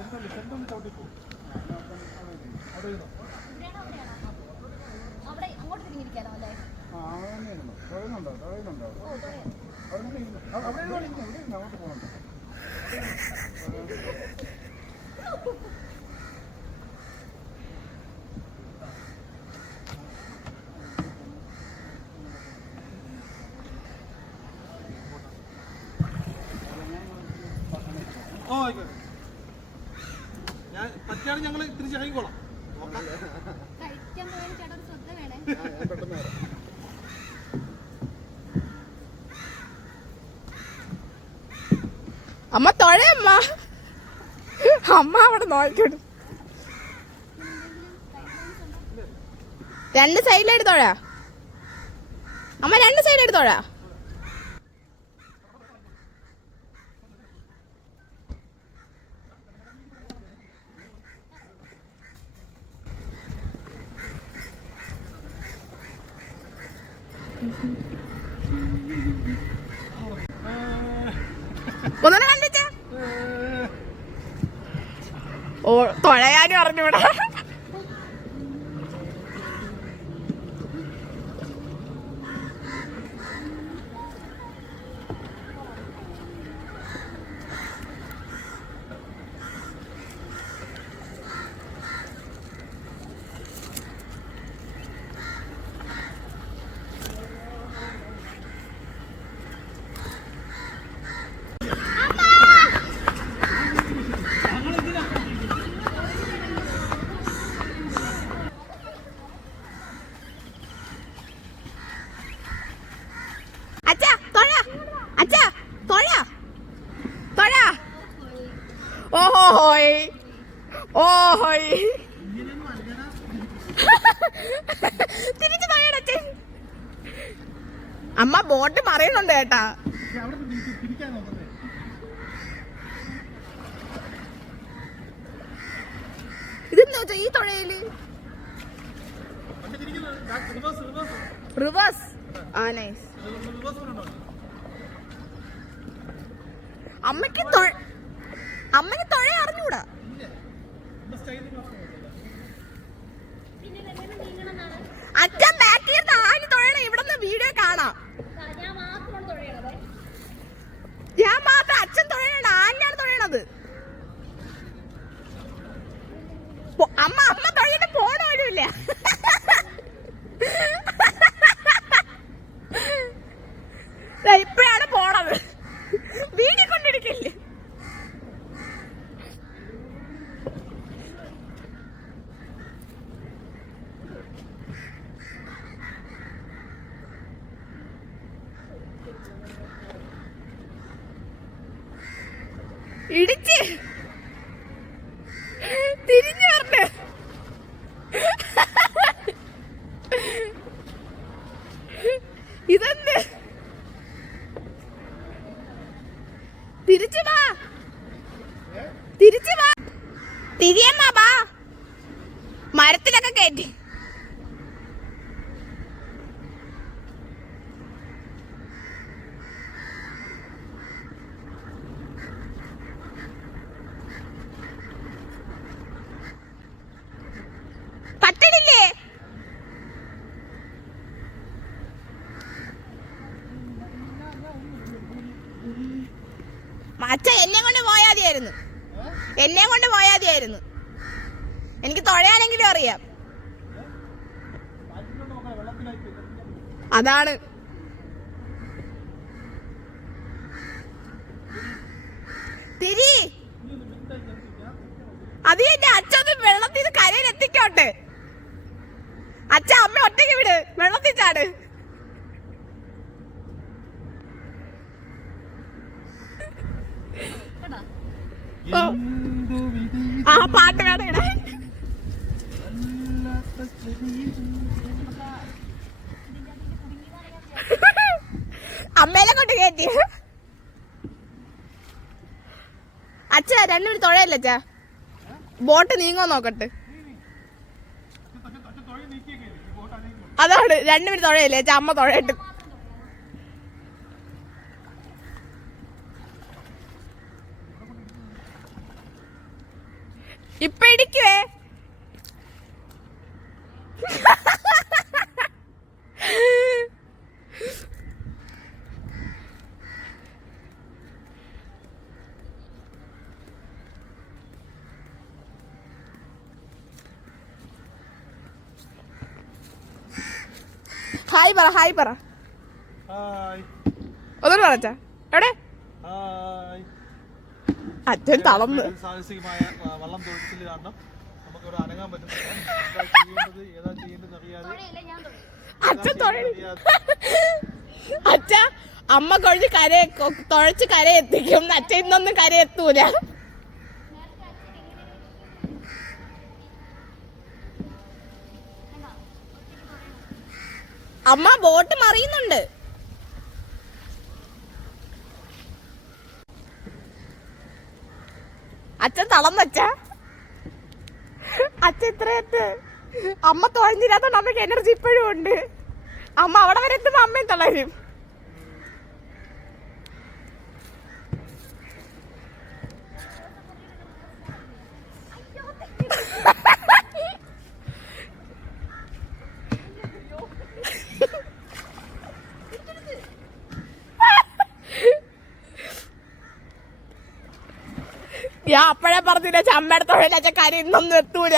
സെന്ററിൽ സെന്ററിൽ ചവിട്ടിപ്പോ അവിടെ ആ, ഞങ്ങൾ തിരിച്ച് ഇറങ്ങിക്കോളാം അമ്മ തൊഴയമ്മ അമ്മ. അവിടെ നോക്കിട്ടു രണ്ട് സൈഡിലായിട്ട് തൊഴ. അമ്മ രണ്ട് സൈഡിലായിട്ട് തൊഴ. ഒന്നിനെ കണ്ടിച്ച ഓ തൊഴയാനും അറിഞ്ഞൂടാ അച്ഛാ തൊഴ അച്ഛാ തൊഴ തൊഴ ഓഹോയ് ഓഹോയ് തിരിച്ചു തൊഴയടച്ചൻ അമ്മ ബോട്ട് പറയുന്നുണ്ട് കേട്ടാ ഇതെന്താ വെച്ചാ ഈ തുഴയിൽ? റിവേഴ്സ്. ആ നൈസ് അമ്മയ്ക്ക് ഉണ്ടോ തിരിഞ്ഞു പറഞ്ഞ് ഇതെന്ത്? തിരിച്ചു വാ. തിരിച്ചു വാ. തിരിയമ്മ വാ. മരത്തിലൊക്കെ കയറ്റി പറ്റണില്ലേ അച്ഛ എന്നെ കൊണ്ട് പോയാതിയായിരുന്നു എന്നെ കൊണ്ട് പോയാതിയായിരുന്നു. എനിക്ക് തൊഴയാനെങ്കിലും അറിയാം. അതാണ്. തിരി. അത് എന്റെ വെള്ളത്തിൽ കരയിൽ എത്തിക്കോട്ടെ അച്ഛ അമ്മ ഒറ്റയ്ക്ക് വിട്. വെള്ളത്തിൽ ചാട്. അമ്മേനെ കൊണ്ട് കയറ്റി അച്ഛ രണ്ടുപേരും തുഴയല്ല അച്ഛ? ബോട്ട് നീങ്ങോ നോക്കട്ടെ. അതാണ് രണ്ടുപേരും തുഴയല്ലേ അച്ഛ അമ്മ തുഴയിട്ട്. ഹായ് പറ ഹായ് പറ. ഒന്നും ഒന്നുകൂടെ പറച്ചാ എവിടെ? അച്ഛൻ തളർന്ന്. സാഹസികമായ വള്ളം തൊഴിച്ചിൽ കാരണം നമുക്ക് ഇവിടെ അനങ്ങാൻ പറ്റുന്നില്ല. എന്താ ചെയ്യേണ്ടത്? ഏതാ ചെയ്യേണ്ടത് അറിയാതെ തുഴയില്ല അച്ഛൻ അച്ഛ അമ്മ കൊഴിഞ്ഞ് കര തുഴച്ച് കര എത്തിക്കും അച്ഛൻ ഇന്നൊന്നും കര അമ്മ ബോട്ട് മറിയുന്നുണ്ട്. അച്ഛൻ തളർന്നച്ച അച്ഛൻ ഇത്രയത്ത് അമ്മ തുഴഞ്ഞില്ലാത്തോണ്ട് അമ്മയ്ക്ക് എനർജി ഇപ്പോഴും ഉണ്ട്. അമ്മ അവിടെ വരെ എത്തുമ്പോ അമ്മയും തളരും. ഞാൻ അപ്പഴേ പറഞ്ഞില്ല ചമ്മയുടെ തൊഴിലച്ച കാര്യം ഇന്നൊന്നും എത്തൂല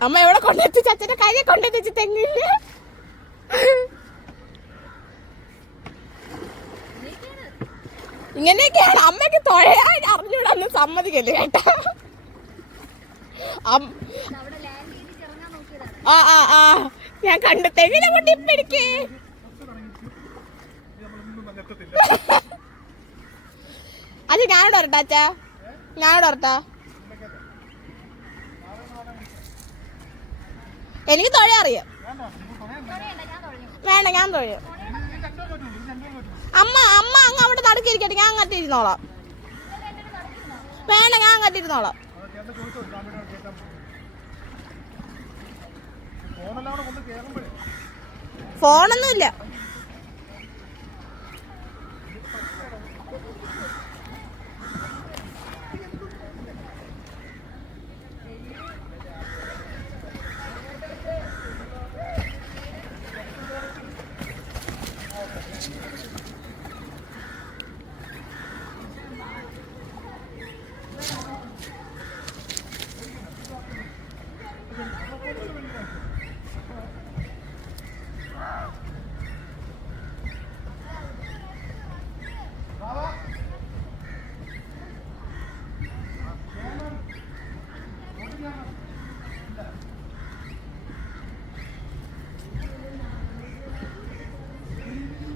അമ്മ എവിടെ കൊണ്ടെത്തിച്ച്? അച്ഛന്റെ കാര്യം കൊണ്ടെത്തിച്ച് തെങ്ങില്ല ഇങ്ങനെയൊക്കെയാണ്. അമ്മയ്ക്ക് തൊഴയാൻ അറിഞ്ഞൂടാന്ന് സമ്മതിക്കല്ലേ കേട്ടാ. ആ ആ ആ. ഞാൻ കണ്ടു തെങ്ങിനെ കൊണ്ട് ഇപ്പിടിക്കേ അത് ഞാനോട് വരട്ടെ അച്ഛാ. ഞാനോട് എനിക്ക് തൊഴ അറിയാം. വേണ്ട ഞാൻ തൊഴയും അമ്മ അമ്മ അങ്ങ് അവിടെ തടുക്കിരിക്കട്ടെ ഞാൻ അങ്ങോട്ട് ഇരുന്നോളാം. വേണ്ട ഞാൻ അങ്ങോട്ട് ഫോണൊന്നുമില്ല.